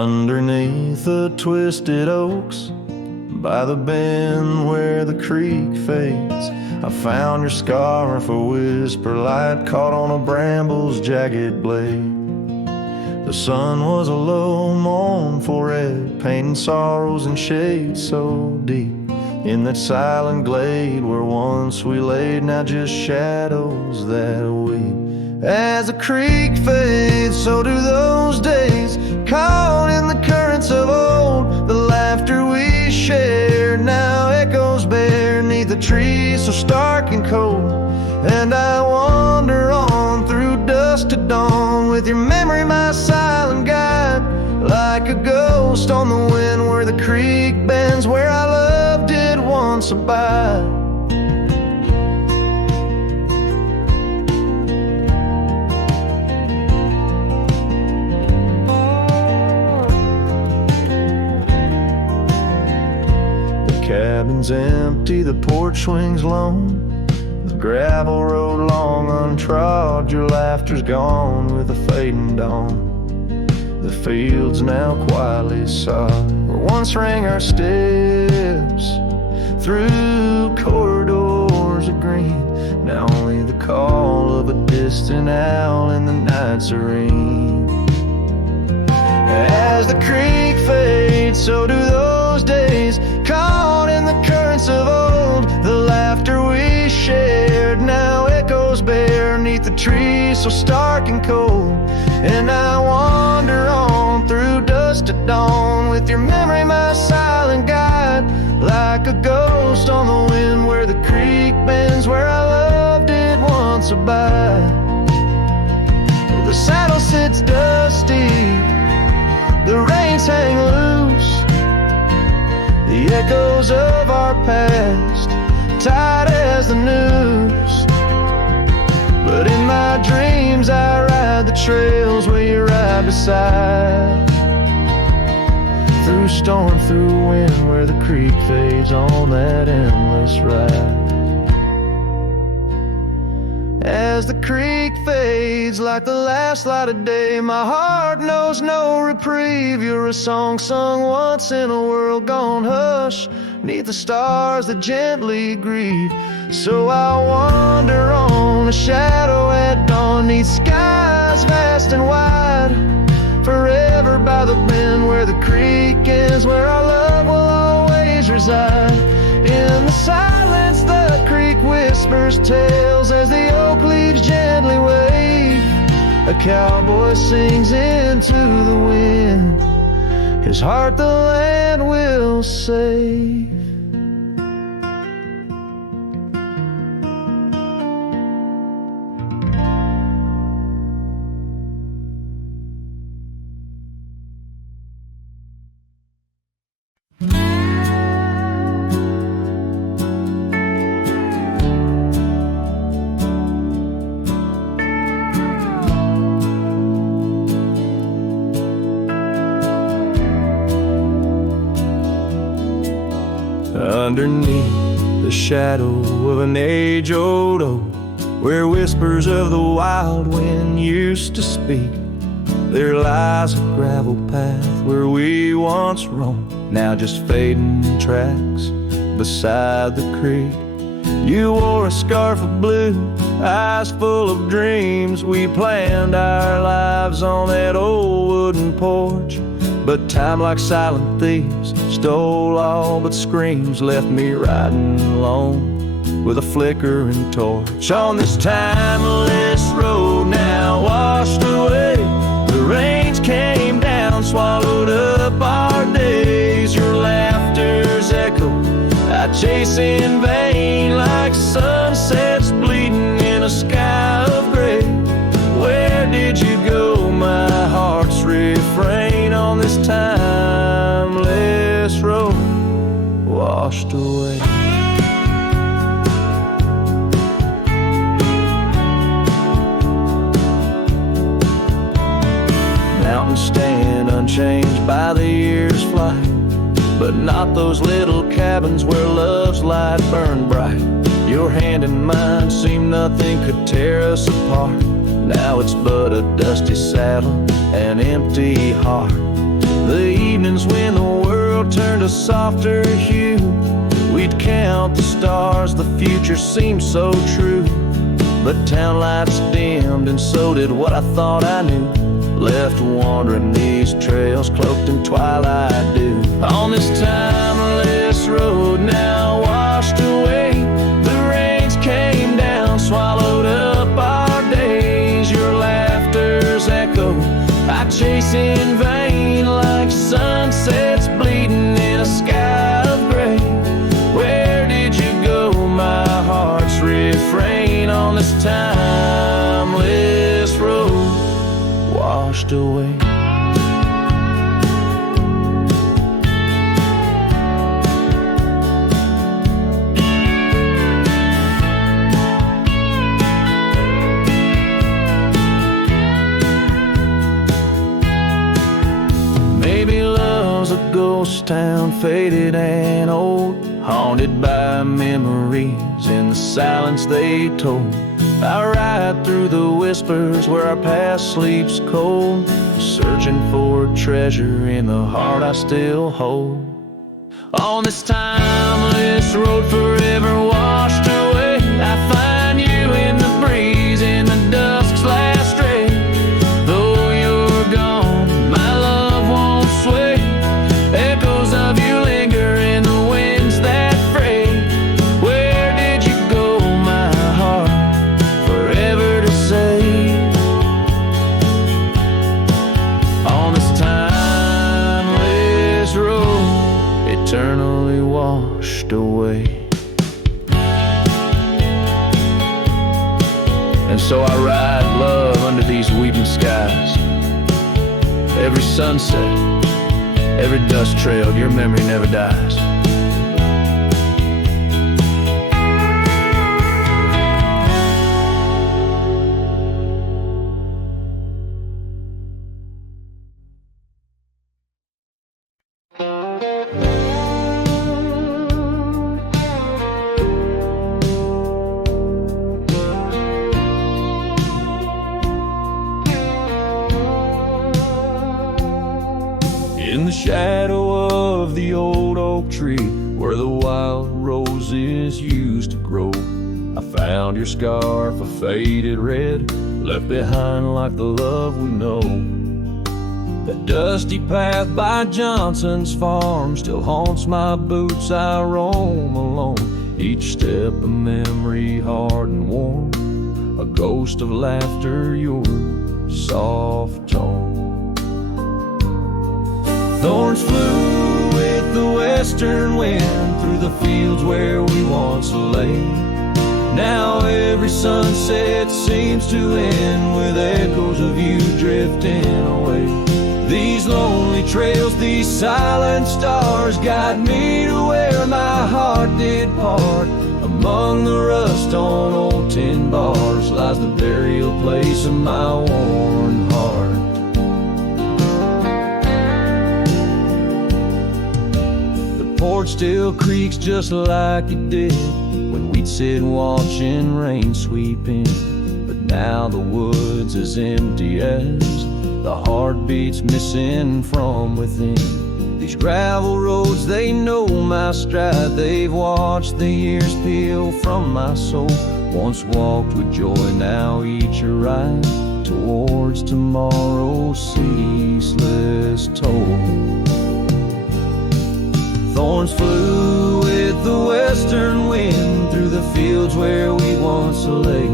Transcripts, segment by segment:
Underneath the twisted oaks, by the bend where the creek fades, I found your scarf, a whisper light caught on a bramble's jagged blade. The sun was a low mournful red, painting sorrows in shades so deep. In that silent glade where once we laid, now just shadows that weep. As the creek fades, so do those days, caught in the currents of old. The laughter we shared now echoes bare neath the trees so stark and cold. And I wander on through dusk to dawn, with your memory my silent guide, like a ghost on the wind where the creek bends, where our love did once abide. The cabin's empty, the porch swings lone, the gravel road long untrod. Your laughter's gone with the fading dawn. The fields now quietly sod, where once rang our steps through corridors of green. Now only the call of a distant owl in the night serene. As the creek fades, so do those days, caught in the currents of old. The laughter we shared now echoes bare neath the trees so stark and cold. And I wander on through dusk to dawn, with your memory my silent guide, like a ghost on the wind where the creek bends, where our love did once abide. The saddle sits dusty, the reins hang loose, the echoes of our past tied as the noose. But in my dreams I ride the trails where you ride beside, through storm, through wind, where the creek fades on that endless ride. As the creek fades like the last light of day, my heart knows no reprieve. You're a song sung once in a world gone hush, neath the stars that gently grieve. So I wander on, a shadow at dawn, neath skies vast and wide, forever by the bend where the creek ends, where our love will always reside. In the silence the creek whispers tales as the oak leaves gently wave. A cowboy sings into the wind, his heart the land will save. Underneath the shadow of an age-old oak, where whispers of the wild wind used to speak, there lies a gravel path where we once roamed, now just fading tracks beside the creek. You wore a scarf of blue, eyes full of dreams. We planned our lives on that old wooden porch, but time, like silent thieves, stole all but screams, left me riding alone with a flickering torch. On this timeless road now washed away, the rains came down, swallowed up our days. Your laughter's echo I chase in vain, like sunsets bleeding in a sky of gray. Where did you go, my heart's refrain, on this timeless road washed away? Mountains stand unchanged by the year's flight, but not those little cabins where love's light burned bright. Your hand in mine seemed nothing could tear us apart. Now it's but a dusty saddle, an empty heart. The evenings when the world turned a softer hue, we'd count the stars, the future seemed so true. But town lights dimmed and so did what I thought I knew. Left wandering these trails cloaked in twilight dew. On this timeless road now washed away, the rains came down, swallowed up our days. Your laughter's echo I chase in vain, like sunsets bleeding in a sky of gray. Where did you go, my heart's refrain? On this timeless road washed away. Maybe love's a ghost town, faded and old, haunted by memories in the silence they told. I ride through the whispers where our past sleeps cold, searching for a treasure in the heart I still hold. On this timeless road forever washed away, I find you in the breeze, in the dusk's last ray. Though you're gone, my love won't sway. Echoes of you linger in the winds that fray. Where did you go, my heart? Forever to say. On this timeless road, eternally washed away. And so I ride love under these weeping skies. Every sunset, every dust trail, your memory never dies. In the shadow of the old oak tree, where the wild roses used to grow, I found your scarf, a faded red, left behind like the love we know. That dusty path by Johnson's farm still haunts my boots, I roam alone. Each step a memory hard and warm, a ghost of laughter, your soft tone. Thorns flew with the western wind through the fields where we once lay. Now every sunset seems to end with echoes of you drifting away. These lonely trails, these silent stars guide me to where my heart did part. Among the rust on old tin bars lies the burial place of my worn heart. Porch still creaks just like it did when we'd sit watching rain sweep in. But now the wood's as empty as the heartbeats missing from within. These gravel roads, they know my stride, they've watched the years peel from my soul. Once walked with joy, now each a ride towards tomorrow's ceaseless toll. Thorns flew with the western wind through the fields where we once lay.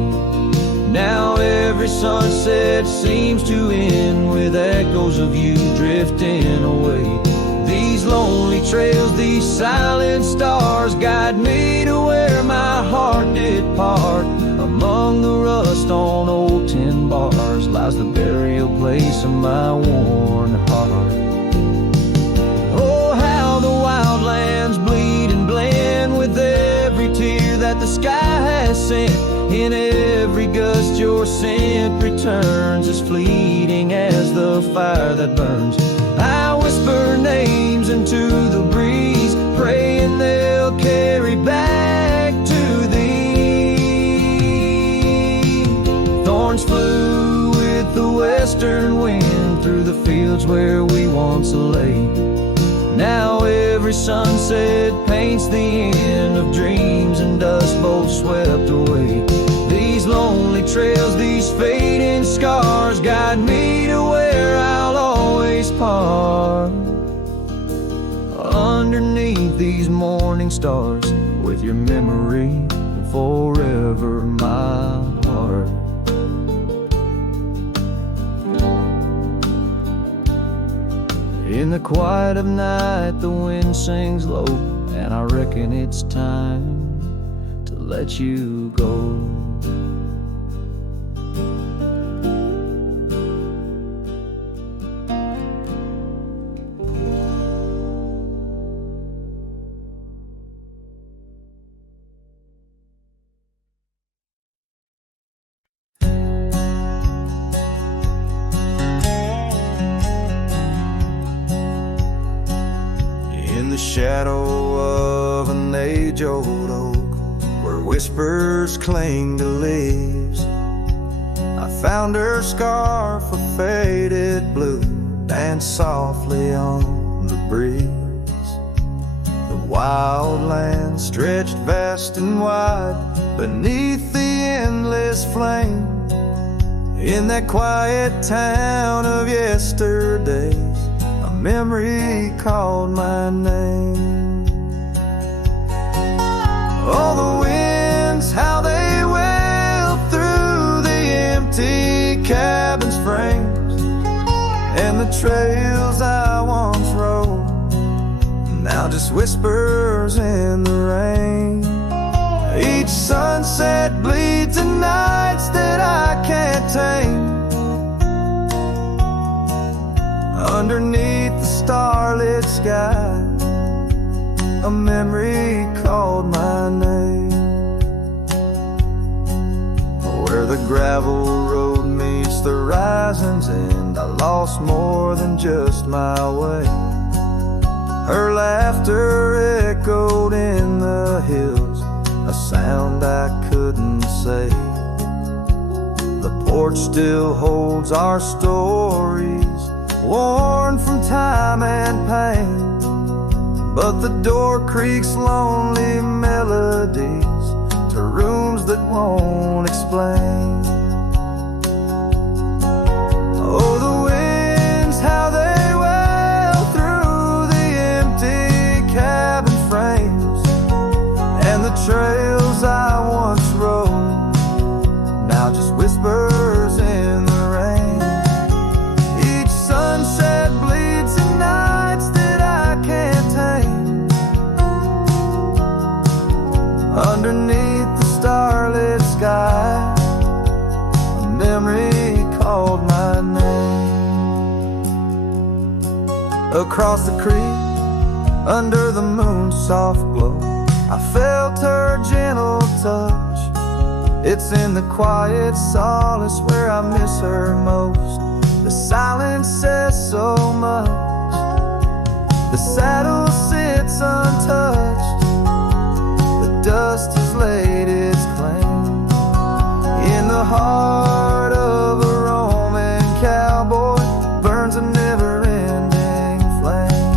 Now every sunset seems to end with echoes of you drifting away. These lonely trails, these silent stars guide me to where my heart did part. Among the rust on old tin bars lies the burial place of my worn heart. The wildlands bleed and blend with every tear that the sky has sent. In every gust your scent returns, as fleeting as the fire that burns. I whisper names into the breeze, praying they'll carry back to thee. Thorns flew with the western wind through the fields woods where we once lay. Now every sunset paints the end of dreams and dust both swept away. These lonely trails, these fading scars guide me to where I'll always part. Underneath these morning stars, with your memory forever in my heart. In the quiet of night, the wind sings low, and I reckon it's time to let you go. Shadow of an age-old oak, where whispers cling to leaves, I found her scarf of faded blue dance softly on the breeze. The wild land stretched vast and wide beneath the endless flame. In that quiet town of yesterdays, a memory called my name. Oh, the winds, how they wail through the empty cabin's frames, and the trails I once rode, now just whispers in the rain. Each sunset bleeds in nights that I can't tame. Underneath the starlit sky, a memory called my name. Where the gravel road meets the horizon's end, I lost more than just my way. Her laughter echoed in the hills, a sound I couldn't say. The porch still holds our stories, worn from time and pain, but the door creaks lonely melodies to rooms that won't explain. Oh, the winds, how they wail through the empty cabin frames, and the trails I once rode, now just whispers in the rain. Each sunset bleeds in nights that I can't tame. Underneath the starlit sky, a memory called my name. Across the creek, under the moon's soft glow, I felt her gentle touch. It's in the quiet solace where I miss her most. The silence says so much. The saddle sits untouched. The dust has laid its claim. In the heart of a Roman cowboy burns a never-ending flame.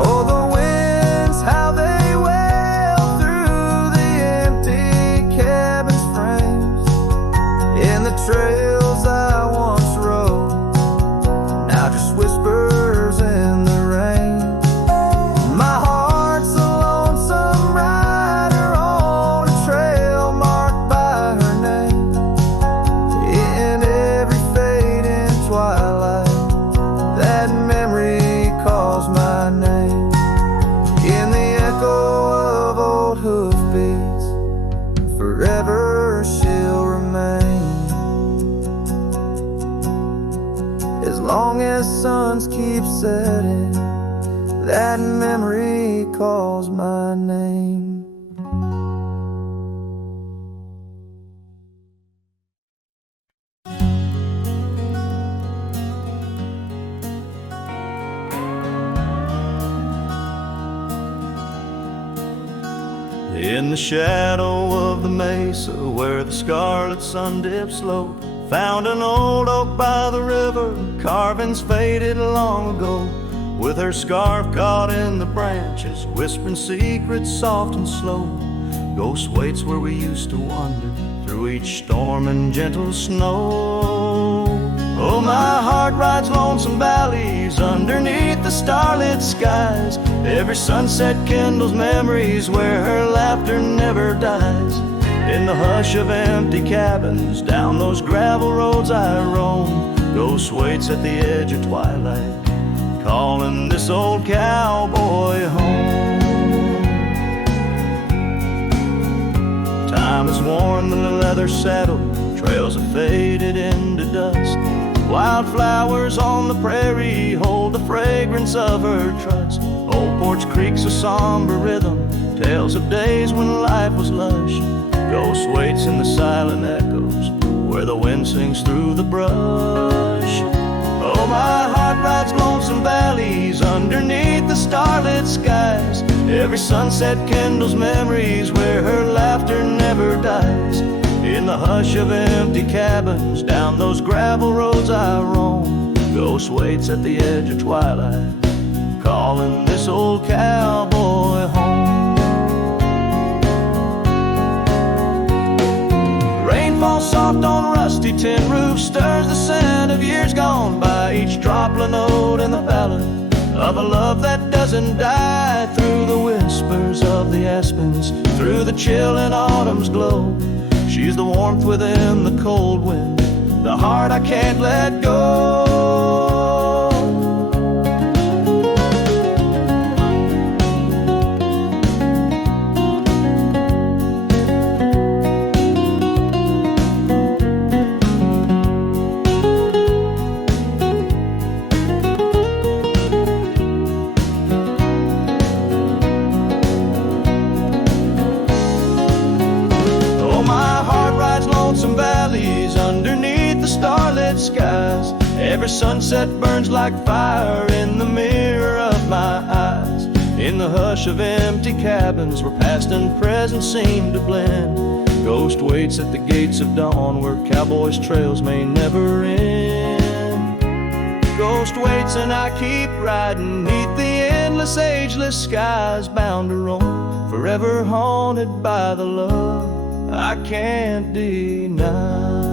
Oh, the winds, how they wail through the empty cabin's frames, in the trails I once rode, now just whispers in the rain. My heart's a lonesome rider on a trail marked by her name. In every fading twilight, that memory calls my name. In the echo of old hoofbeats, forever she'll remain. As long as suns keep setting, that memory calls my name. In the shadow of the mesa, where the scarlet sun dips low, Found an old oak by the river, carvings faded long ago, with her scarf caught in the branches, whispering secrets soft and slow. Ghost waits where we used to wander, through each storm and gentle snow. Oh, my heart rides lonesome valleys underneath the starlit skies. Every sunset kindles memories where her laughter never dies. In the hush of empty cabins, down those gravel roads I roam, ghost waits at the edge of twilight, calling this old cowboy home. Time has worn the leather saddle, trails have faded into dust. Wildflowers on the prairie hold the fragrance of her trust. Old Porch Creek's a somber rhythm, tales of days when life was lush. Ghost waits in the silent echoes, where the wind sings through the brush. Oh, my heart rides lonesome valleys underneath the starlit skies. Every sunset kindles memories where her laughter never dies. In the hush of empty cabins, down those gravel roads I roam, ghost waits at the edge of twilight, calling this old cowboy home. Rain falls soft on rusty tin roofs, stirs the scent of years gone by. Each droplet note in the ballad of a love that doesn't die. Through the whispers of the aspens, through the chill in autumn's glow, she's the warmth within the cold wind, the heart I can't let go. Lonesome valleys underneath the starlit skies. Every sunset burns like fire in the mirror of my eyes. In the hush of empty cabins where past and present seem to blend, ghost waits at the gates of dawn where cowboys' trails may never end. Ghost waits and I keep riding neath the endless ageless skies, bound to roam, forever haunted by the love I can't deny.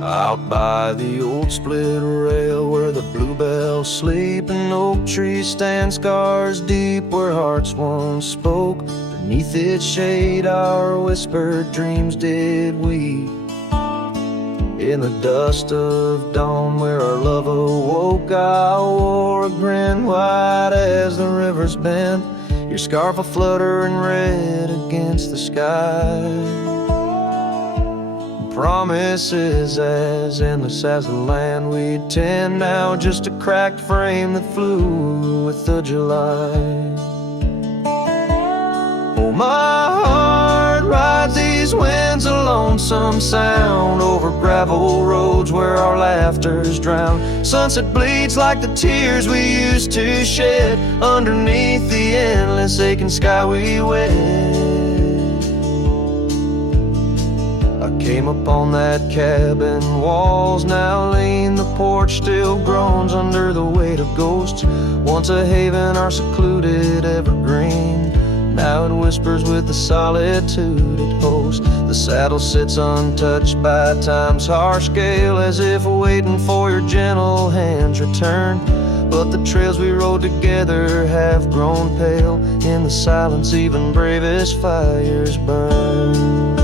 Out by the old split rail where the bluebells sleep, an oak tree stands scars deep where hearts once spoke. Beneath its shade our whispered dreams did weep. In the dust of dawn where our love awoke, I wore a grin white as the river's bend, your scarf a-fluttering red against the sky. Promises as endless as the land we'd tend, now just a cracked frame that flew with the July. Oh, my heart rides these winds, a lonesome sound over gravel roads where our laughter's drowned. Sunset bleeds like the tears we used to shed underneath the endless aching sky we wed. Came upon that cabin, walls now lean, the porch still groans under the weight of ghosts. Once a haven, our secluded evergreen, now it whispers with the solitude it hosts. The saddle sits untouched by time's harsh scale, as if waiting for your gentle hand's return. But the trails we rode together have grown pale, in the silence even bravest fires burn.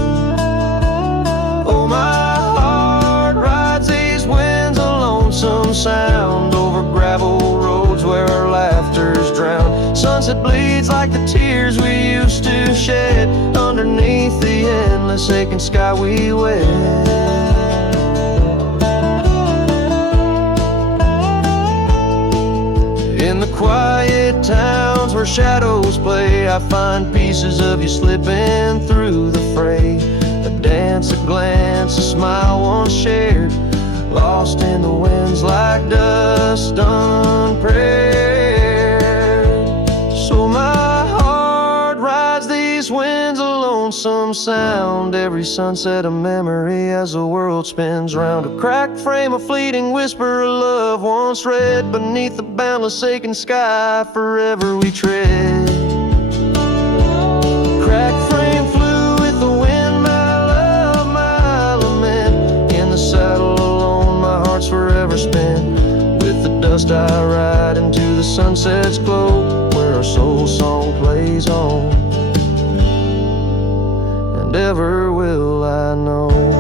Oh, my heart rides these winds, a lonesome sound over gravel roads where our laughter's drowned. Sunset bleeds like the tears we used to shed underneath the endless aching sky we wed. In the quiet towns where where shadows play, I find pieces of you slipping through the fray. A dance, a glance, a smile once shared, lost in the winds like dust unprepared. So my heart rides these winds, a lonesome sound. Every sunset a memory as the world spins round. A cracked frame, a fleeting whisper of love once read beneath the boundless aching sky. Forever we tread. Cracked frame flew with the wind, my love, my lament. In the saddle alone, my heart's forever spent. With the dust I ride into the sunset's glow, where our soul song plays on, and ever will I know.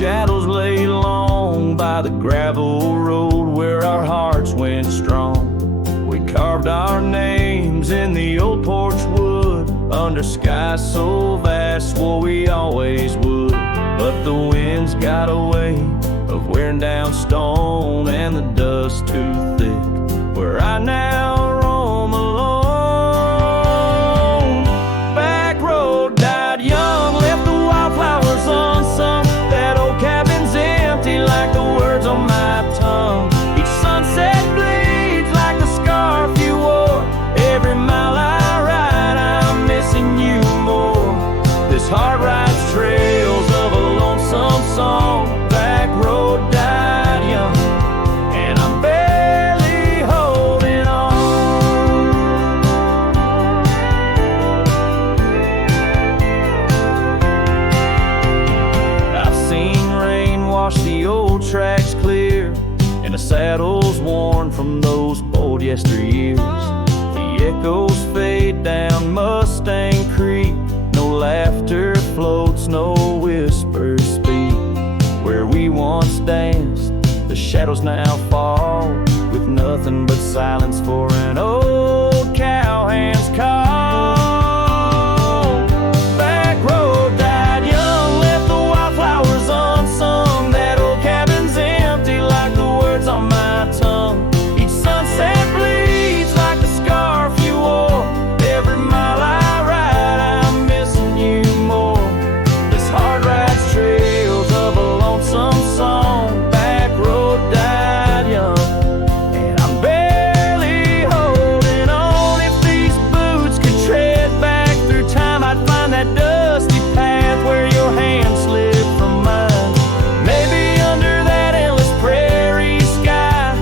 Shadows lay long by the gravel road where our hearts went strong. We carved our names in the old porch wood under skies so vast, swore we always would. But the winds got a way of wearing down stone, and the dust too thick where I now roam alone. Back road died young, left the wildflowers unsung. That old cabin's empty like the words on my tongue. Each sunset bleeds like the scarf you wore. Every mile I ride, I'm missing you more. This heart rides trails of a lonesome song. Back road died young, and I'm barely holding on. I've seen rain wash the old tracks clear, and the saddles worn from those bold yesteryears. The echoes fade down Mustang Creek. No laughter floats, no whispers speak. Where we once danced, the shadows now fall, with nothing but silence for an old cowhand's call. Back road died young, left the wildflowers unsung. That old cabin's empty like the words on my tongue. Each sunset bleeds like the scarf you wore. Every mile I ride, I'm missing you more. This heart rides trails of a lonesome song. Back road died young, and I'm barely holding on. If these boots could tread back through time, I'd find that dusty path where your hand slipped from mine. Maybe under that endless prairie sky,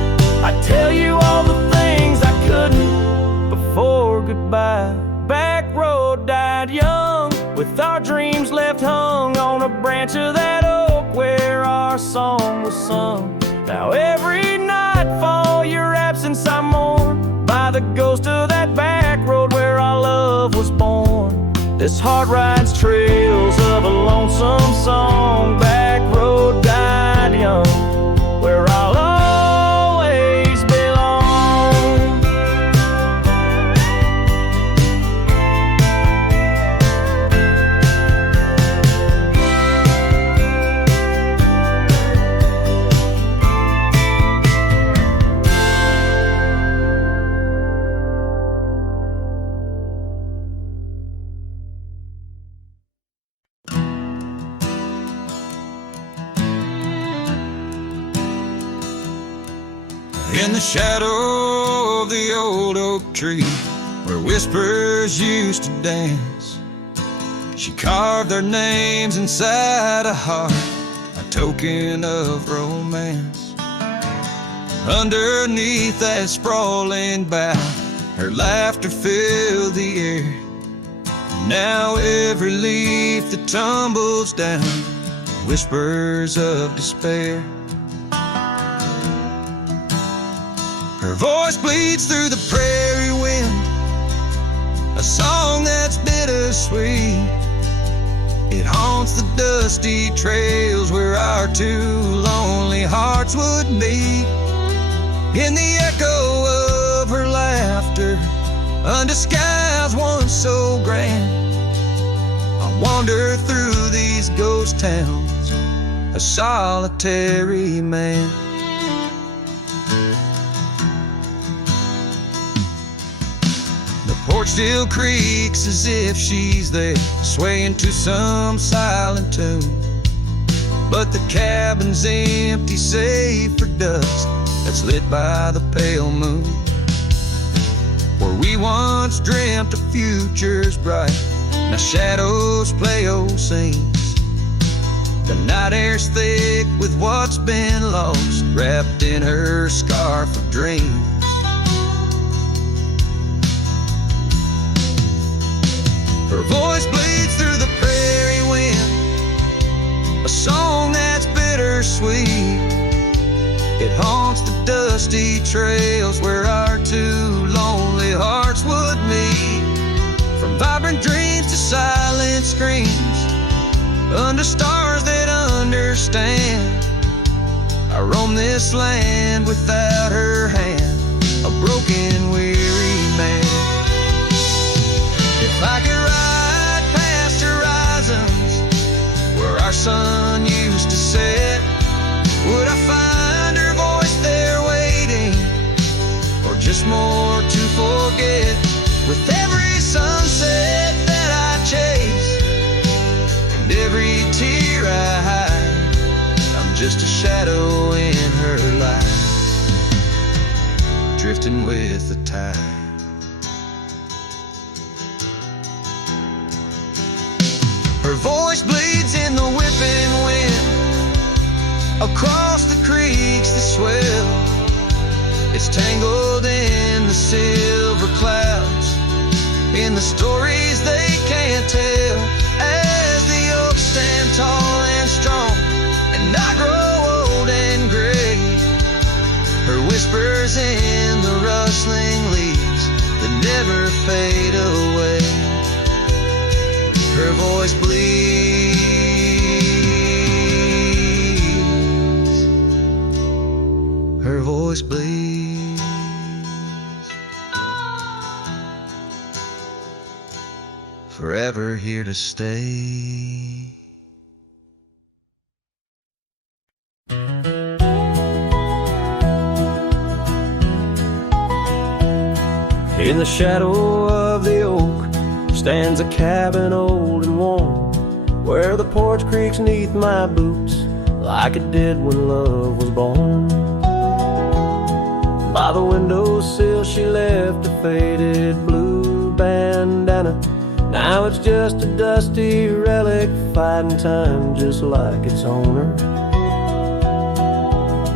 I'd tell you all the things I couldn't before goodbye. Back road died young, with our dreams left hung on a branch of that oak where our song was sung. Now every nightfall, your absence I mourn, by the ghost of that back road where our love was born. This heart rides trails of a lonesome song. Back road died young, where I'll always belong. In the shadow of the old oak tree, where whispers used to dance, she carved their names inside a heart, a token of romance. Underneath that sprawling bough, her laughter filled the air. Now every leaf that tumbles down, whispers of despair. Her voice bleeds through the prairie wind, a song that's bittersweet. It haunts the dusty trails where our two lonely hearts would meet. In the echo of her laughter, under skies once so grand, I wander through these ghost towns, a solitary man. The porch still creaks as if she's there, swaying to some silent tune. But the cabin's empty save for dust that's lit by the pale moon. Where we once dreamt of futures bright, now shadows play old scenes. The night air's thick with what's been lost, wrapped in her scarf of dreams. Her voice bleeds through the prairie wind, a song that's bittersweet. It haunts the dusty trails where our two lonely hearts would meet. From vibrant dreams to silent screams, under stars that understand, I roam this land without her hand, a broken, weary man. If I could ride past horizons where our sun used to set, would I find her voice there waiting, or just more to forget? With every sunset that I chase and every tear I hide, I'm just a shadow in her life, drifting with the tide. Her voice bleeds in the whipping wind, across the creeks that swell. It's tangled in the silver clouds, in the stories they can't tell. As the oaks stand tall and strong, and I grow old and gray, her whispers in the rustling leaves that never fade away. Her voice bleeds, her voice bleeds, forever here to stay. In the shadow of the oak stands a cabin old and warm, where the porch creaks neath my boots like it did when love was born. By the windowsill she left a faded blue bandana. Now it's just a dusty relic fighting time just like its owner.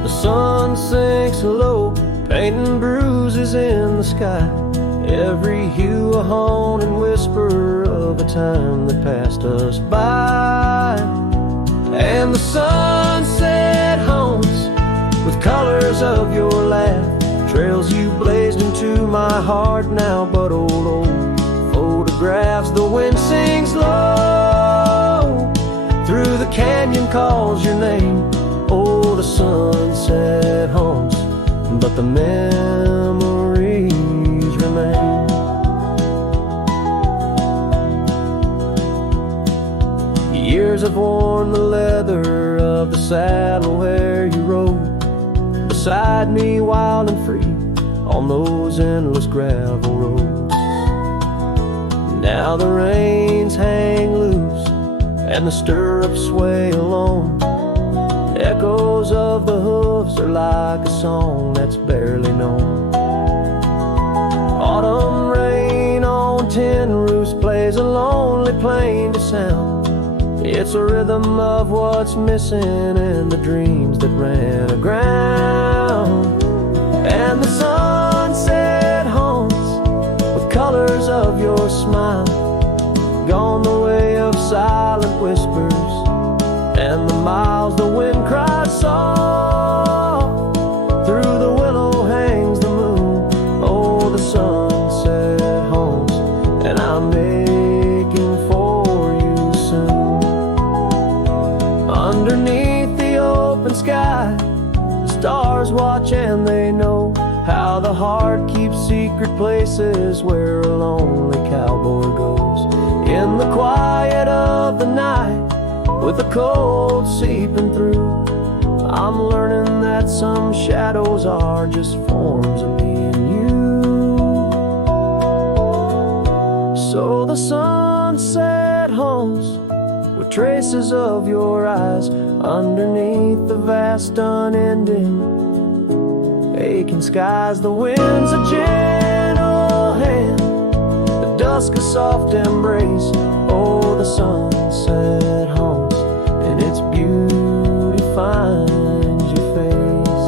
The sun sinks low, painting bruises in the sky, every hue a haunting whisper of a time that passed us by. And the sunset haunts with colors of your laugh, trails you blazed into my heart now but old photographs. The wind sings low, through the canyon calls your name. Oh, the sunset haunts, but the memories remain. Years have worn the leather of the saddle where you rode beside me, wild and free, on those endless gravel roads. Now the reins hang loose and the stirrups sway along. Echoes of the hooves are like a song that's barely known. Autumn rain on tin roofs plays a lonely plaintive sound. It's a rhythm of what's missing in the dreams that ran aground. And the sunset haunts with colors of your smile, gone the way of silent whispers and the miles the wind cries soft. Through the willow hangs the moon. Oh, the sunset haunts, and I'm aching for you soon. open sky. The stars watch and they know how the heart keeps secret places where a lonely cowboy goes. In the quiet of the night, with the cold seeping through, I'm learning that some shadows are just forms of me and you. So the sunset haunts with traces of your eyes underneath the vast unending aching skies. The wind's a gentle hand, the dusk a soft embrace. Oh, the sunset haunts and its beauty finds your face.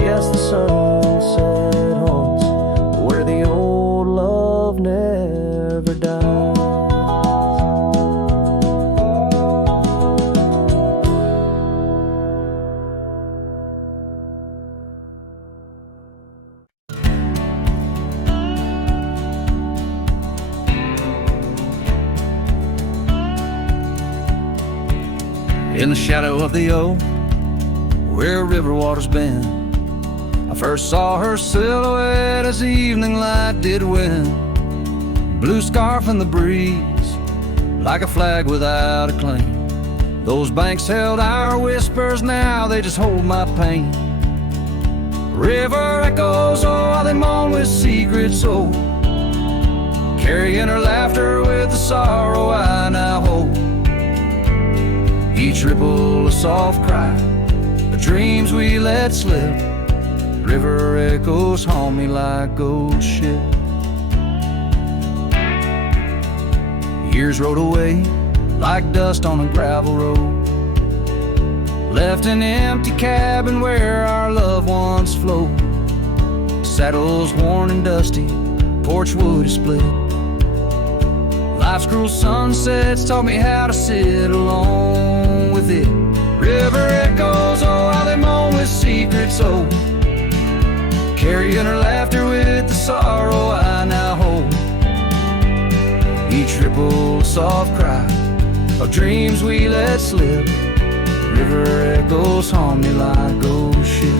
Yes, the sunset haunts where the old love never dies. In the shadow of the oak, where river water's been, I first saw her silhouette as the evening light did win. Blue scarf in the breeze, like a flag without a claim. Those banks held our whispers, now they just hold my pain. River echoes, oh, how they moan with secret soul, carrying her laughter with the sorrow I now hold. Each ripple a soft cry, the dreams we let slip. River echoes haunt me like old ship. Years rode away like dust on a gravel road, left an empty cabin where our loved ones float. Saddles worn and dusty, porch wood is split. Life's cruel sunsets taught me how to sit alone with it. River echoes, oh, how they moan with secret soul, carrying her laughter with the sorrow I now hold. Each ripple a soft cry of dreams we let slip. River echoes haunt me like old ship.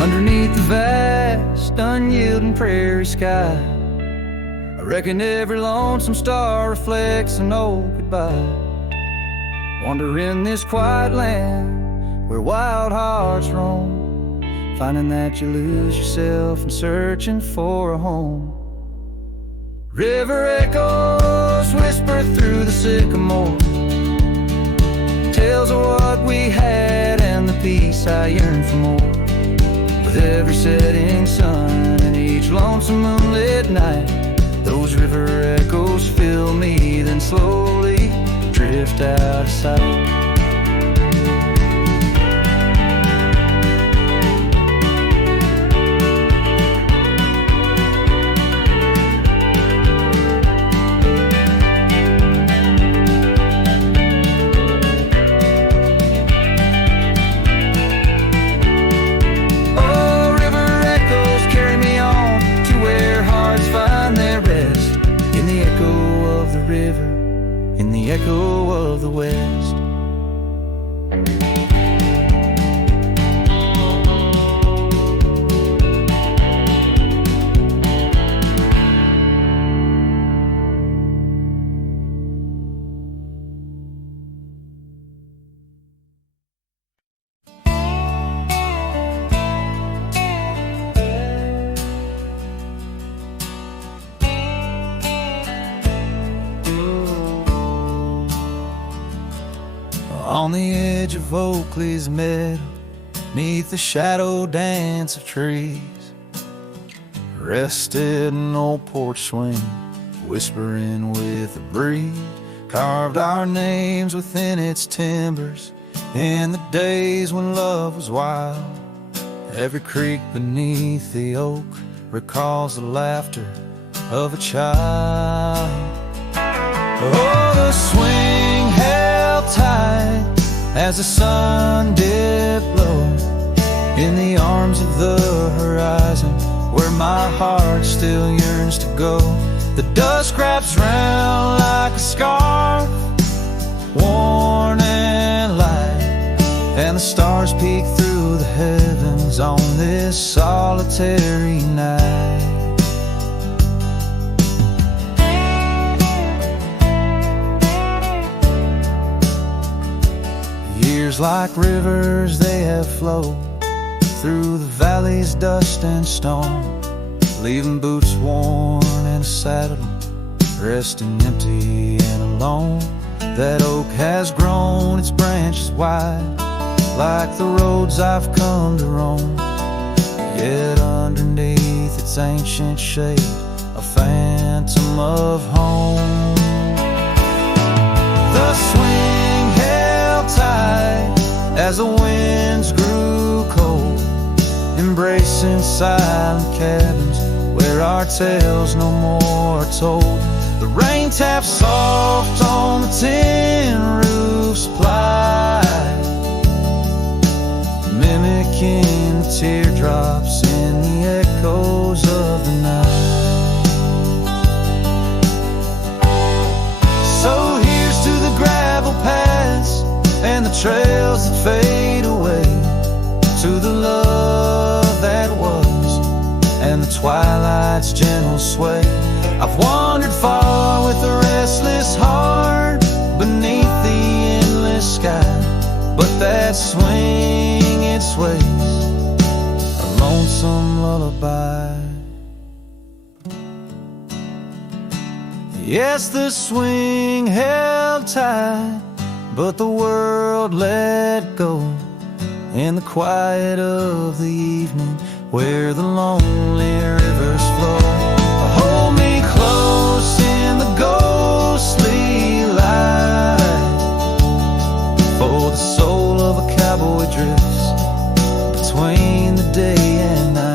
Underneath the vast, unyielding prairie sky, I reckon every lonesome star reflects an old goodbye. Wander in this quiet land where wild hearts roam, finding that you lose yourself and searching for a home. River echoes whisper through the sycamore, tales of what we had and the peace I yearn for more. With every setting sun and each lonesome moonlit night, those river echoes fill me, then slowly drift out of sight. In the echo of the West. On the edge of Oakley's meadow, neath the shadow dance of trees, rested an old porch swing, whispering with the breeze. Carved our names within its timbers in the days when love was wild. Every creek beneath the oak recalls the laughter of a child. Oh, the swing held tight as the sun dipped low in the arms of the horizon, where my go. The dust wraps round like a scarf, worn and light, and the stars peek through the heavens on this solitary night. Years like rivers they have flowed through the valley's dust and stone, leaving boots worn and a saddle, resting empty and alone. That oak has grown its branches wide, like the roads I've come to roam. Yet underneath its ancient shade, a phantom of home. The swing held tight as the winds grew cold, embracing silent cabins where our tales no more are told. The rain taps soft on the tin roof's ply, mimicking the teardrops in the echoes of the night. So here's to the gravel paths and the trails that fade away, to the love that was and the twilight's gentle sway. I've wandered far with a restless heart beneath the endless sky, but that swing it sways, a lonesome lullaby. Yes, the swing held tight, but the world let go in the quiet of the evening where the lonely rivers flow. Hold me close in the ghostly light, for the soul of a cowboy drifts between the day and night.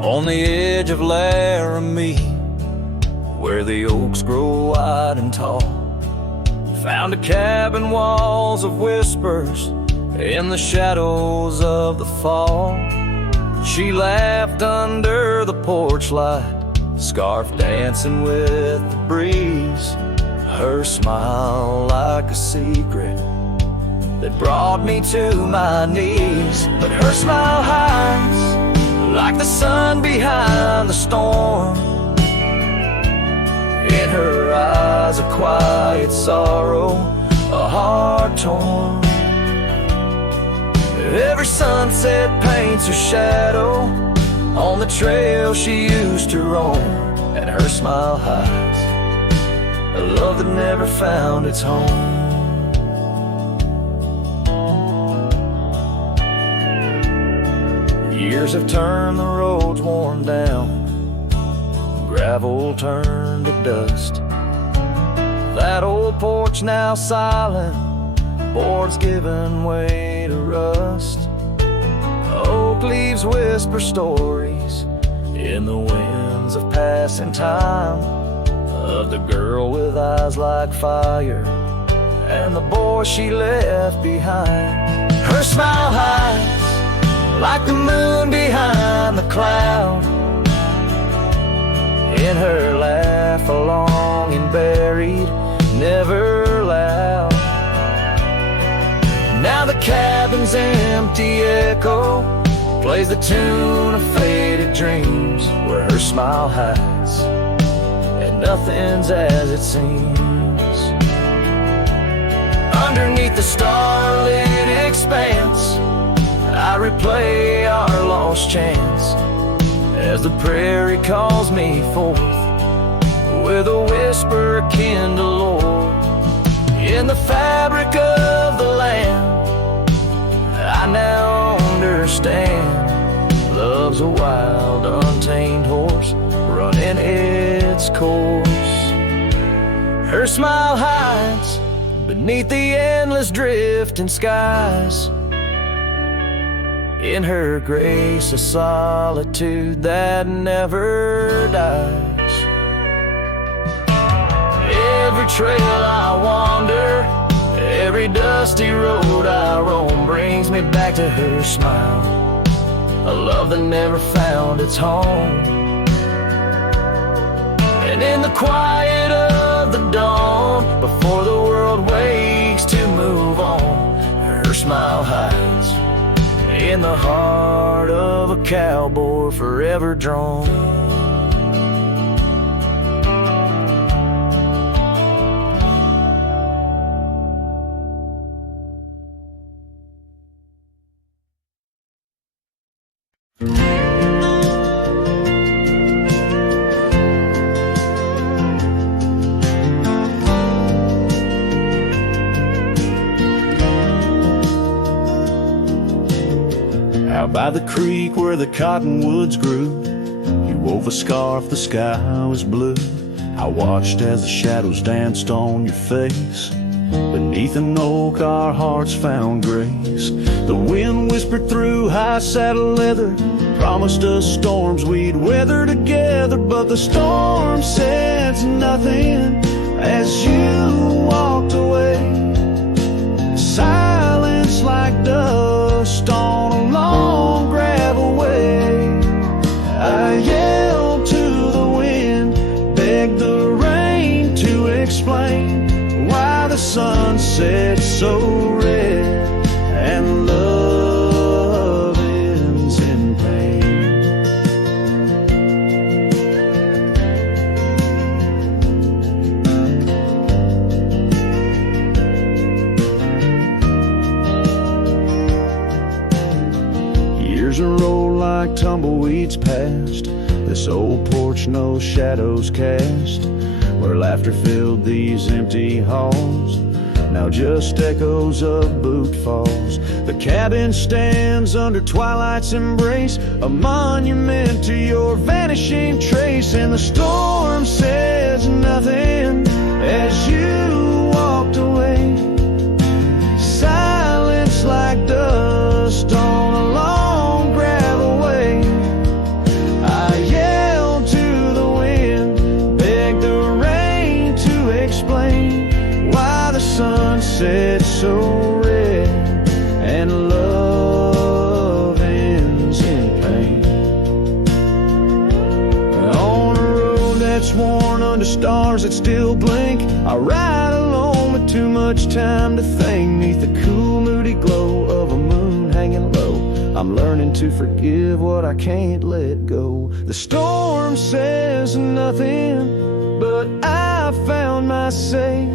On the edge of Laramie, where the oaks grow wide and tall, found a cabin, walls of whispers in the shadows of the fall. She laughed under the porch light, scarf dancing with the breeze, her smile like a secret that brought me to my knees. But her smile hides like the sun behind the storm. In her eyes a quiet sorrow, a heart torn. Every sunset paints her shadow on the trail she used to roam, and her smile hides a love that never found its home. Years have turned the roads worn down, gravel turned to dust. That old porch now silent, boards giving way to rust. Oak leaves whisper stories in the winds of passing time, of the girl with eyes like fire and the boy she left behind. Her smile hides like the moon behind the cloud, in her laugh a longing buried, never loud. Now the cabin's empty echo plays the tune of faded dreams, where her smile hides and nothing's as it seems. Underneath the starlit expanse I replay our lost chance, as the prairie calls me forth with a whisper akin to lore. In the fabric of the land I now understand, love's a wild untamed horse running its course. Her smile hides beneath the endless drifting skies, in her grace, a solitude that never dies. Every trail I wander, every dusty road I roam, brings me back to her smile, a love that never found its home. And in the quiet of the dawn, before the world wakes to move on, her smile hides in the heart of a cowboy forever drawn. Out by the creek where the cottonwoods grew, you wove a scarf, the sky was blue. I watched as the shadows danced on your face. Beneath an oak our hearts found grace. The wind whispered through high saddle leather, promised us storms we'd weather together. But the storm said nothing as you walked away. Silence like dust on a long gravel way. I yelled to the wind, begged the rain to explain why the sun set so red and love ends in pain. Years roll like tumbleweeds past this old porch no shadows cast, where laughter filled these empty halls, now just echoes of boot falls. The cabin stands under twilight's embrace, a monument to your vanishing trace. And the storm says nothing as you walked away. Silence like dust on a long gravel way. I yelled to the wind, begged the rain to explain why the sun set so red and love ends in pain. On a road that's worn under stars that still blink, I ride alone with too much time to think. Neath the cool moody glow of a moon hanging low, I'm learning to forgive what I can't let go. The storm says nothing, but I found my say.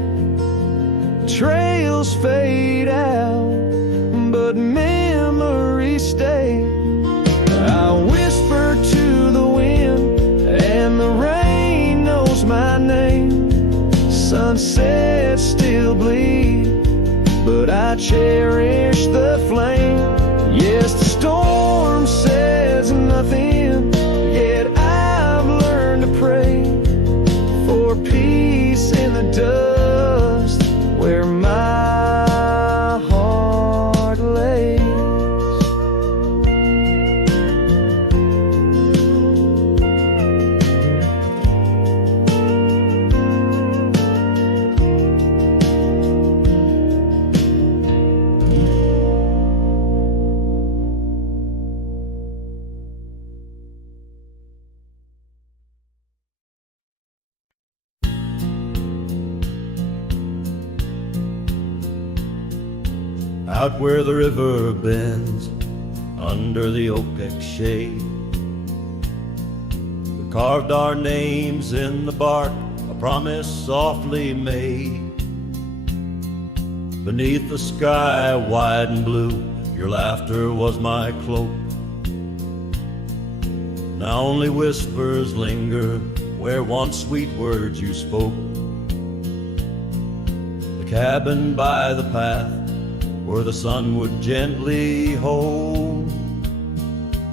Trails fade out, but memories stay. I whisper to the wind, and the rain knows my name. Sunsets still bleed, but I cherish the flame. Yes, the storm says nothing, yet I've learned to pray for peace in the dust where my heart lays. Out where the river bends, under the oak deck shade, we carved our names in the bark, a promise softly made. Beneath the sky wide and blue, your laughter was my cloak. Now only whispers linger where once sweet words you spoke. The cabin by the path where the sun would gently hold,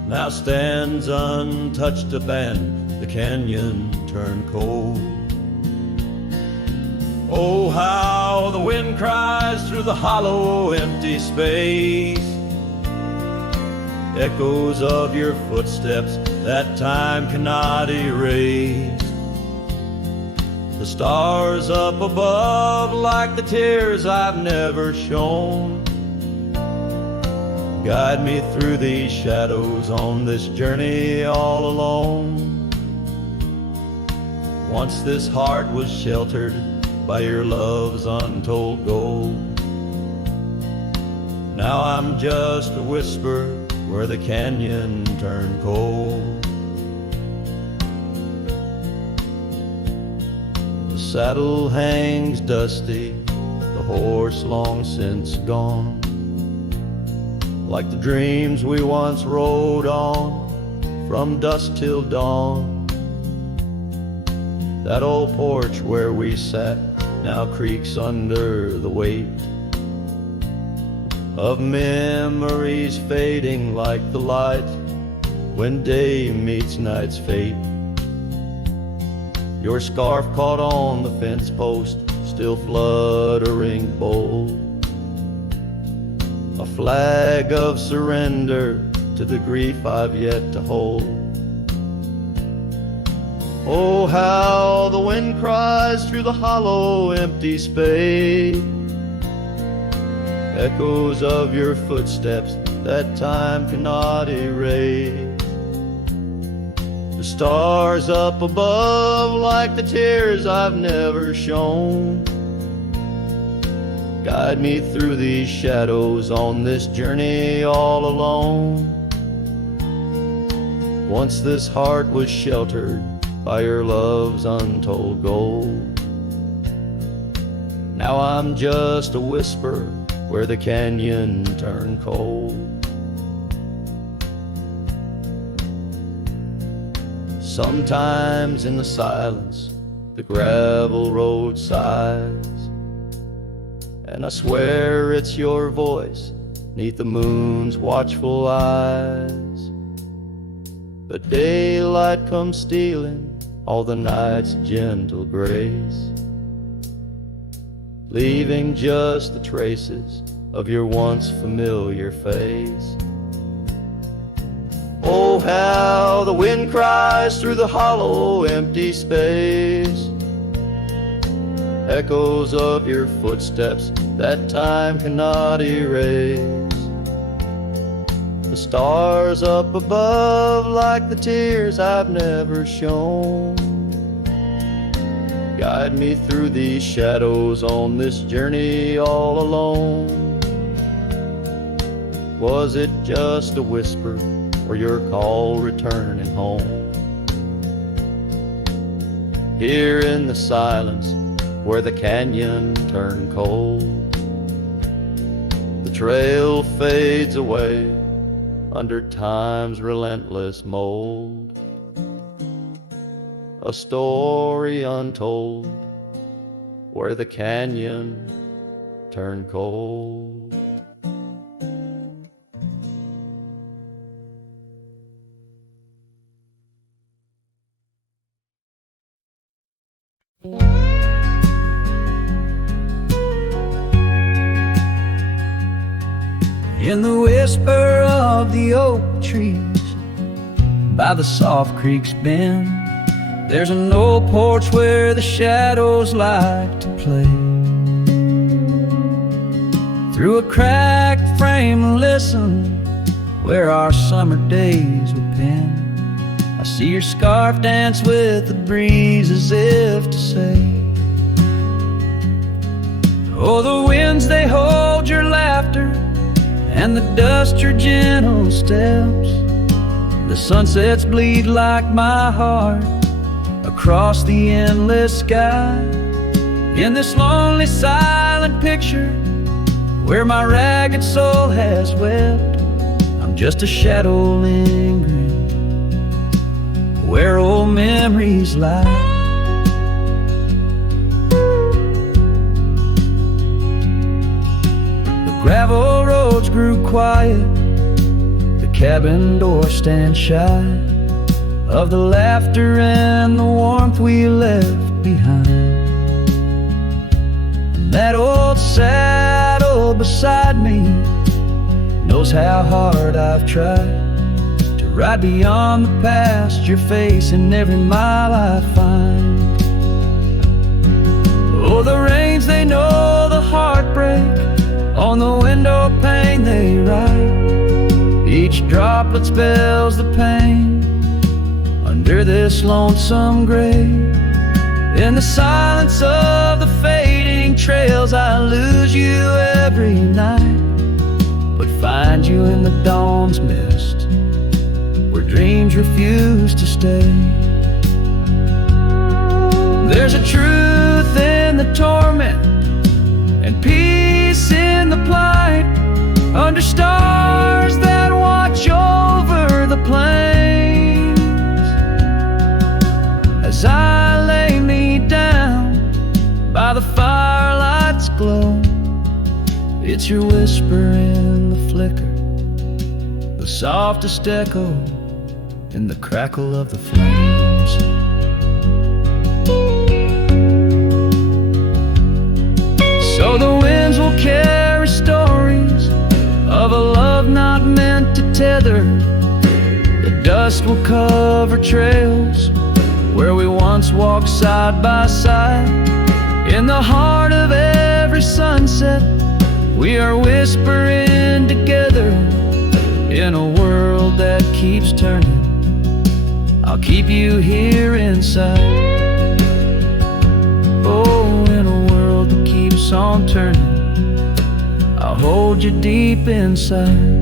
now stands untouched abandoned, the canyon turned cold. Oh, how the wind cries through the hollow empty space, echoes of your footsteps that time cannot erase. The stars up above like the tears I've never shown. Guide me through these shadows on this journey all alone. Once this heart was sheltered by your love's untold gold. Now I'm just a whisper where the canyon turned cold. The saddle hangs dusty, the horse long since gone. Like the dreams we once rode on from dusk till dawn. That old porch where we sat now creaks under the weight of memories fading like the light when day meets night's fate. Your scarf caught on the fence post, still fluttering bold. A flag of surrender to the grief I've yet to hold. Oh, how the wind cries through the hollow, empty space. Echoes of your footsteps that time cannot erase. The stars up above like the tears I've never shown. Guide me through these shadows on this journey all alone. Once this heart was sheltered by your love's untold gold. Now I'm just a whisper where the canyon turned cold. Sometimes in the silence the gravel road sighs, and I swear it's your voice 'neath the moon's watchful eyes. But daylight comes stealing all the night's gentle grace, leaving just the traces of your once familiar face. Oh, how the wind cries through the hollow, empty space. Echoes of your footsteps that time cannot erase. The stars up above like the tears I've never shown. Guide me through these shadows on this journey all alone. Was it just a whisper or your call returning home? Here in the silence where the canyon turned cold, the trail fades away under time's relentless mold. A story untold where the canyon turned cold. In the whisper of the oak trees by the soft creek's bend, there's an old porch where the shadows like to play. Through a cracked frame listen where our summer days were penned. I see your scarf dance with the breeze as if to say, oh, the winds they hold your laughter and the dust your gentle steps. The sunsets bleed like my heart across the endless sky. In this lonely silent picture where my ragged soul has wept, I'm just a shadow lingering where old memories lie. The gravel roads grew quiet, the cabin door stands shy of the laughter and the warmth we left behind. And that old saddle beside me knows how hard I've tried to ride beyond the past, your face in every mile I find. Oh, the rains, they know the heartbreak, on the window pane they write. Each droplet spells the pain under this lonesome grave. In the silence of the fading trails, I lose you every night, but find you in the dawn's mist, where dreams refuse to stay. There's a truth in the torment and peace in the plight, under stars that watch over the plains. As I lay me down by the firelight's glow, it's your whisper in the flicker, the softest echo in the crackle of the flames. So the winds will carry stories of a love not meant to tether. The dust will cover trails where we once walked side by side. In the heart of every sunset, we are whispering together. In a world that keeps turning, I'll keep you here inside. Oh, in a world that keeps on turning, I'll hold you deep inside.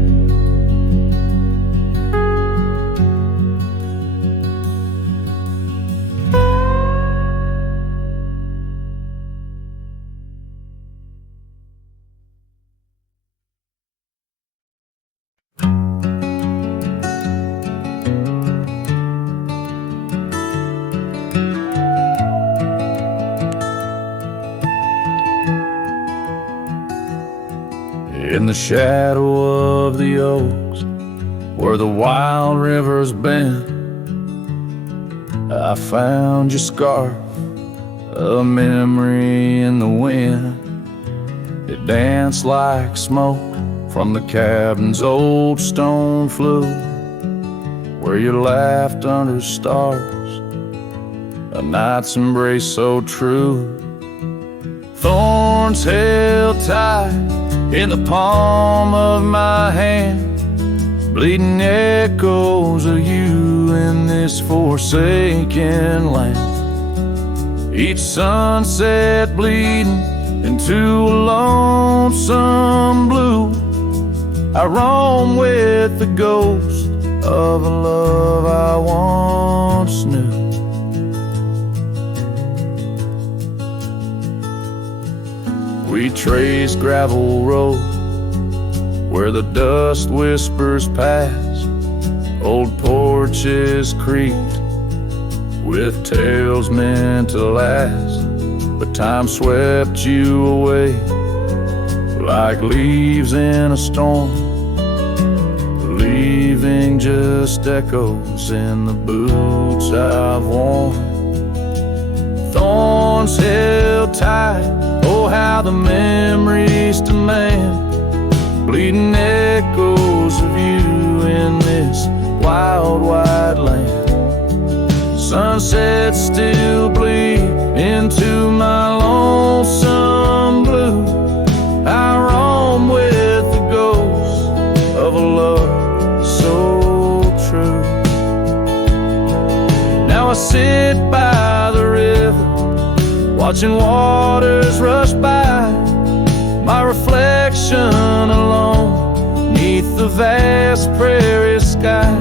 In the shadow of the oaks, where the wild rivers bend, I found your scarf, a memory in the wind. It danced like smoke from the cabin's old stone flue, where you laughed under stars, a night's embrace so true. Thorns held tight in the palm of my hand, bleeding echoes of you in this forsaken land. Each sunset bleeding into a lonesome blue, I roam with the ghost of a love I once knew. We trace gravel road where the dust whispers past, old porches creaked with tales meant to last. But time swept you away like leaves in a storm, leaving just echoes in the boots I've worn. Thorns held tight, oh how the memories demand, bleeding echoes of you in this wild, wide land. Sunsets still bleed into my lonesome blue, I roam with the ghost of a love so true. Now I sit by the river, watching waters rush by, my reflection alone neath the vast prairie sky.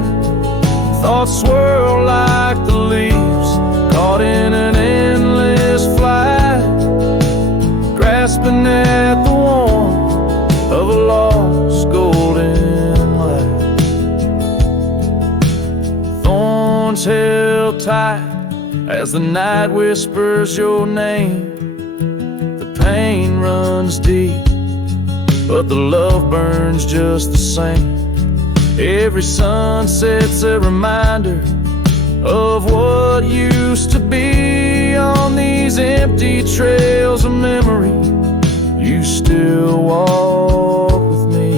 Thoughts swirl like the leaves caught in an endless flight, grasping at the warmth of a lost golden light. Thorns held tight as the night whispers your name. The pain runs deep, but the love burns just the same. Every sunset's a reminder of what used to be. On these empty trails of memory, you still walk with me.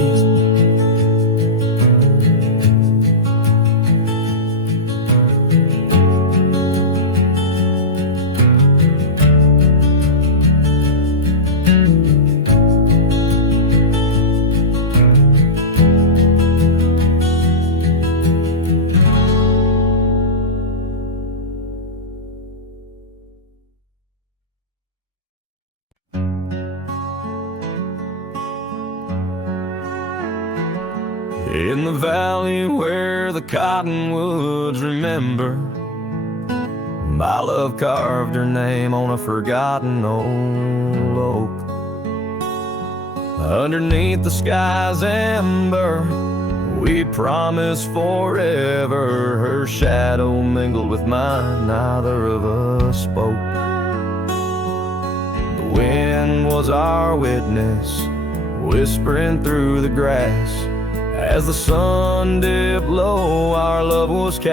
In the valley where the cottonwoods remember, my love carved her name on a forgotten old oak. Underneath the sky's ember, we promised forever. Her shadow mingled with mine, neither of us spoke. The wind was our witness, whispering through the grass. As the sun dipped low, our love was cast.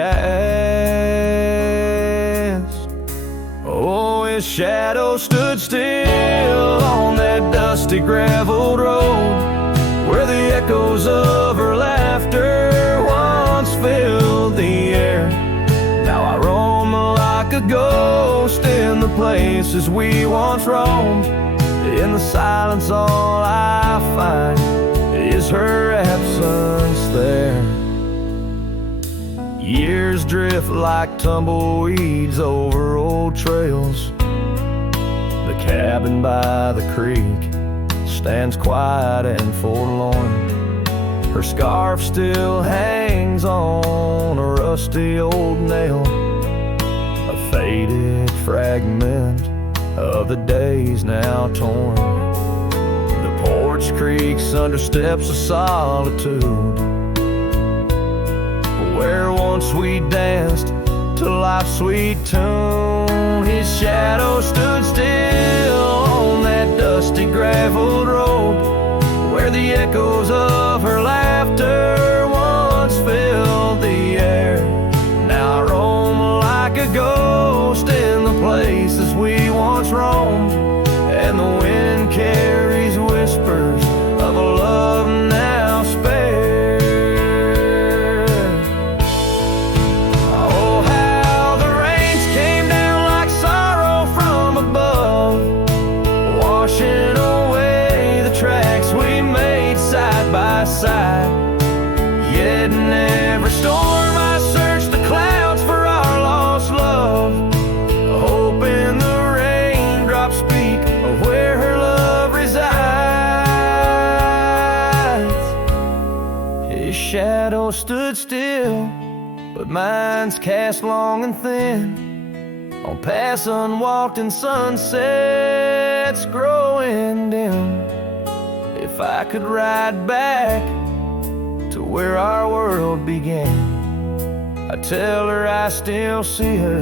Oh, his shadow stood still on that dusty graveled road, where the echoes of her laughter once filled the air. Now I roam like a ghost in the places we once roamed. In the silence all I find is her absence there. Years drift like tumbleweeds over old trails. The cabin by the creek stands quiet and forlorn. Her scarf still hangs on a rusty old nail, a faded fragment of the days now torn. The porch creaks under steps of solitude, where once we danced to life's sweet tune. His shadow stood still on that dusty graveled road, where the echoes of her laughter once filled the air. Now I roam like a ghost in the places we once roamed, and the wind carries whispers of a love now spared. Oh, how the rains came down like sorrow from above, washing away the tracks we made side by side. Yet in every storm I searched the clouds for our lost love, hoping the raindrops speak of where her love resides. His shadow stood still, but mine's cast long and thin on paths unwalked and sunsets growing dim. If I could ride back to where our world began, I'd tell her I still see her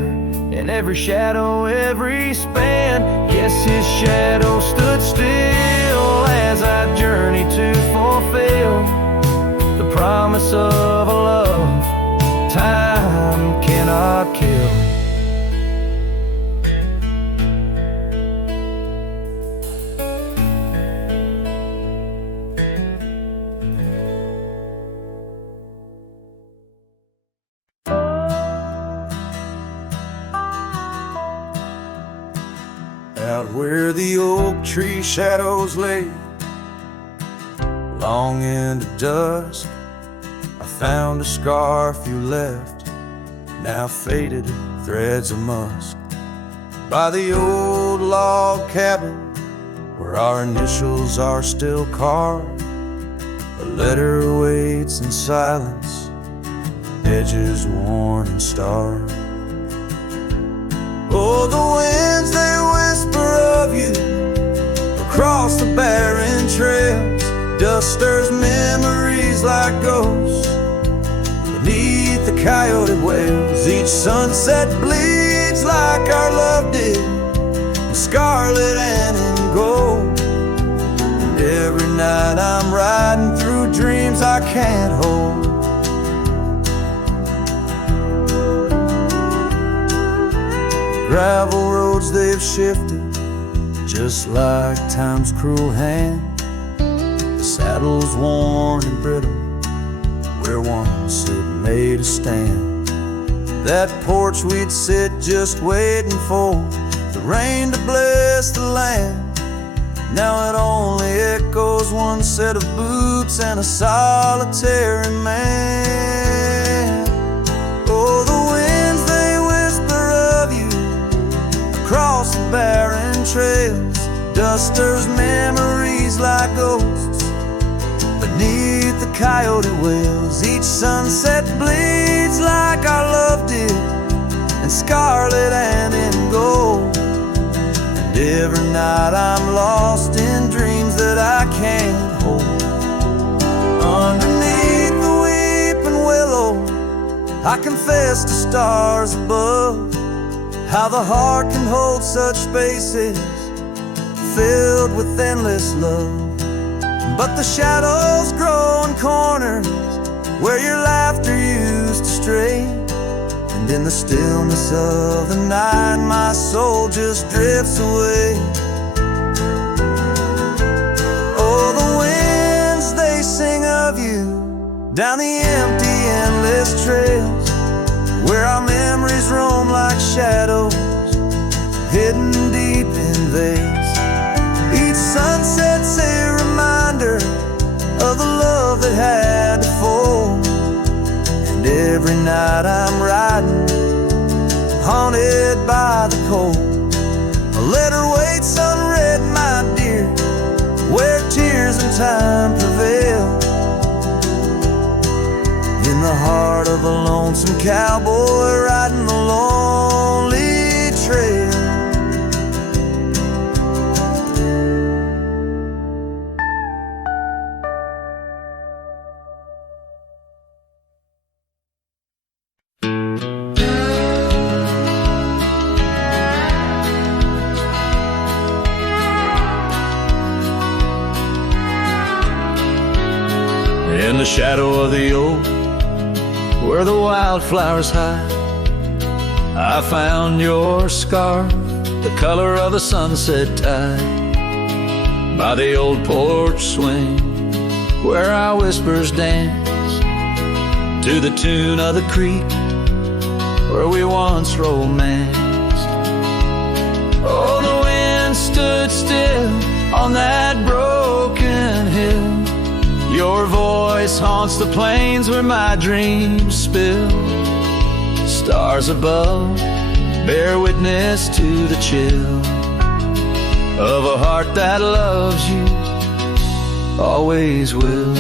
in every shadow, every span. Yes, his shadow stood still as I journeyed to fulfill the promise of a love time cannot kill. Out where the oak tree shadows lay, long into dusk, I found a scarf you left, now faded threads of musk. By the old log cabin, where our initials are still carved, a letter waits in silence, edges worn and starved. Oh, the winds, they whisper of you across the barren trails. Dust stirs memories like ghosts beneath the coyote wails. Each sunset bleeds like our love did, in scarlet and in gold. And every night I'm riding through dreams I can't hold. Gravel roads, they've shifted just like time's cruel hand. The saddle's worn and brittle where once it made a stand. That porch we'd sit just waiting for the rain to bless the land. Now it only echoes one set of boots and a solitary man. Oh, the winds, they whisper of you across the barren trails. Dust stirs memories like ghosts beneath the the coyote wails. Each sunset bleeds like our love did, in scarlet and in gold. And every night I'm lost in dreams that I can't hold. Underneath the weeping willow, I confess to stars above how the heart can hold such spaces filled with endless love. But the shadows grow in corners where your laughter used to stray, and in the stillness of the night my soul just drifts away. Oh, the winds, they sing of you down the empty, endless trails where our memories roam like shadows hidden deep in veils. Each sunset's a reminder of the love that had to fall. And every night I'm riding, haunted by the cold. A letter waits unread, my dear, where tears and time prevail. In the heart of a lonesome cowboy riding the lonely trail. In the shadow of the oak, where the wildflowers hide, I found your scarf, the color of a sunset tide. By the old porch swing, where our whispers dance, to the tune of the creek, where we once romanced. Oh, the wind stood still on that broken hill. Your voice haunts the plains where my dreams spill. Stars above bear witness to the chill of a heart that loves you, always will.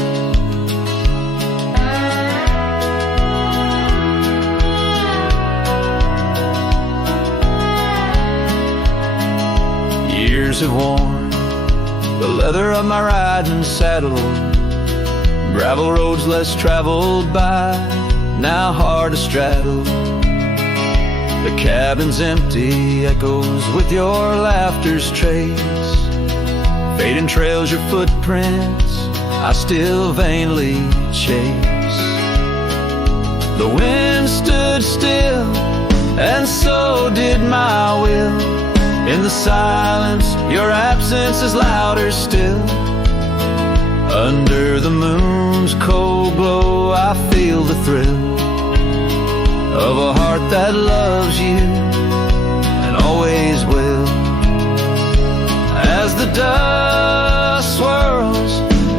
Years have worn the leather of my riding saddle, gravel roads less traveled by, now hard to straddle. The cabin's empty, echoes with your laughter's trace. Fading trails, your footprints, I still vainly chase. The wind stood still, and so did my will. In the silence, your absence is louder still. Under the moon's cold glow, I feel the thrill of a heart that loves you and always will. As the dust swirls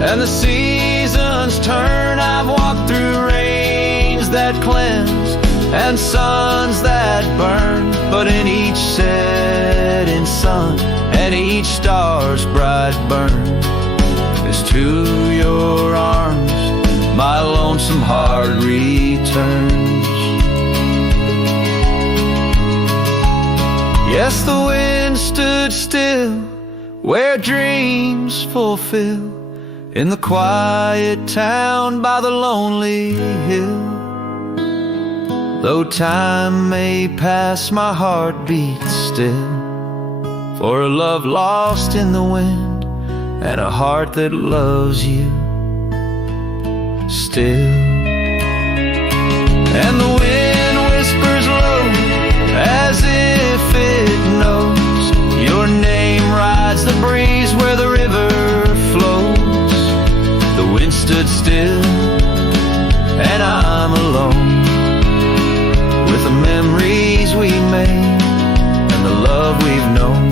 and the seasons turn, I've walked through rains that cleanse and suns that burn, but in each setting sun and each star's bright burn is to your arms my lonesome heart returns. Yes, the wind stood still where dreams fulfill, in the quiet town by the lonely hill. Though time may pass, my heart beats still, for a love lost in the wind and a heart that loves you still. And the wind whispers low as if it knows your name rides the breeze where the river flows. The wind stood still and I'm alone with the memories we made and the love we've known.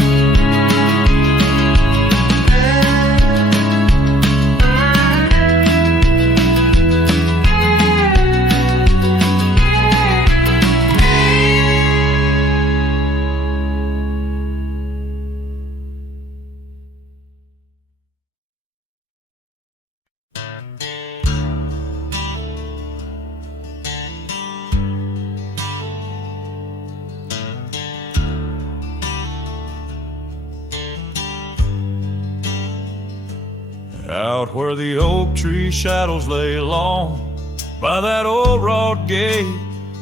Out where the oak tree shadows lay long, by that old wrought gate,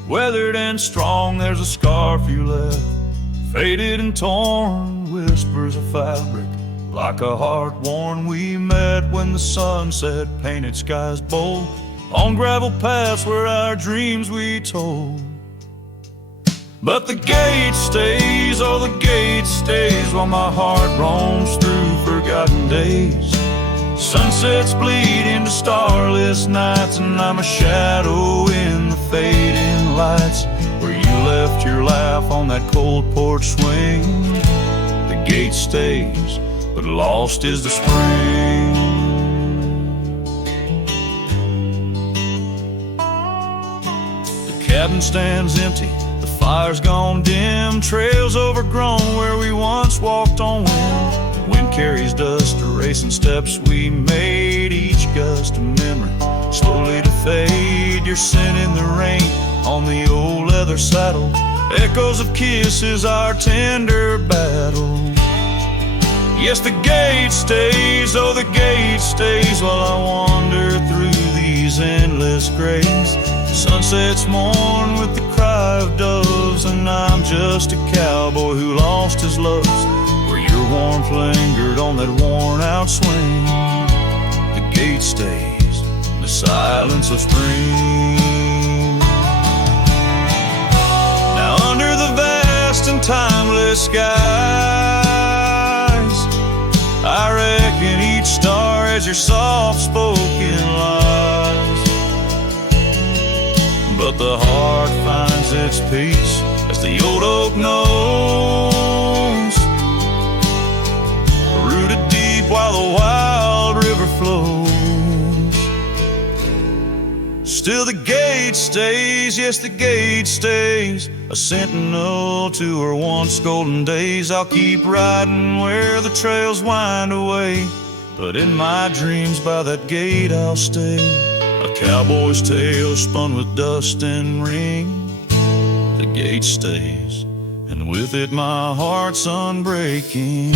weathered and strong, there's a scarf you left, faded and torn, whispers of fabric, like a heart worn. We met when the sunset painted skies bold, on gravel paths where our dreams we told. But the gate stays, oh the gate stays, while my heart roams through forgotten days. Sunsets bleed into starless nights, and I'm a shadow in the fading lights, where you left your laugh on that cold porch swing. The gate stays, but lost is the spring. The cabin stands empty, the fire's gone dim, trails overgrown where we once walked on wind. Wind carries dust, erasing steps we made, each gust a memory, slowly to fade. Your scent in the rain on the old leather saddle, echoes of kisses, our tender battle. Yes, the gate stays, oh the gate stays, while I wander through these endless graves. Sunsets mourn with the cry of doves, and I'm just a cowboy who lost his loves, where your warmth lingered on that worn out swing. The gate stays in the silence of spring. Now under the vast and timeless skies, I reckon each star has your soft-spoken lies. But the heart finds its peace, as the old oak knows, rooted deep while the wild river flows. Still the gate stays, yes the gate stays, a sentinel to her once golden days. I'll keep riding where the trails wind away, but in my dreams by that gate I'll stay. A cowboy's tale spun with dust and ring. The gate stays, and with it my heart's unbreaking.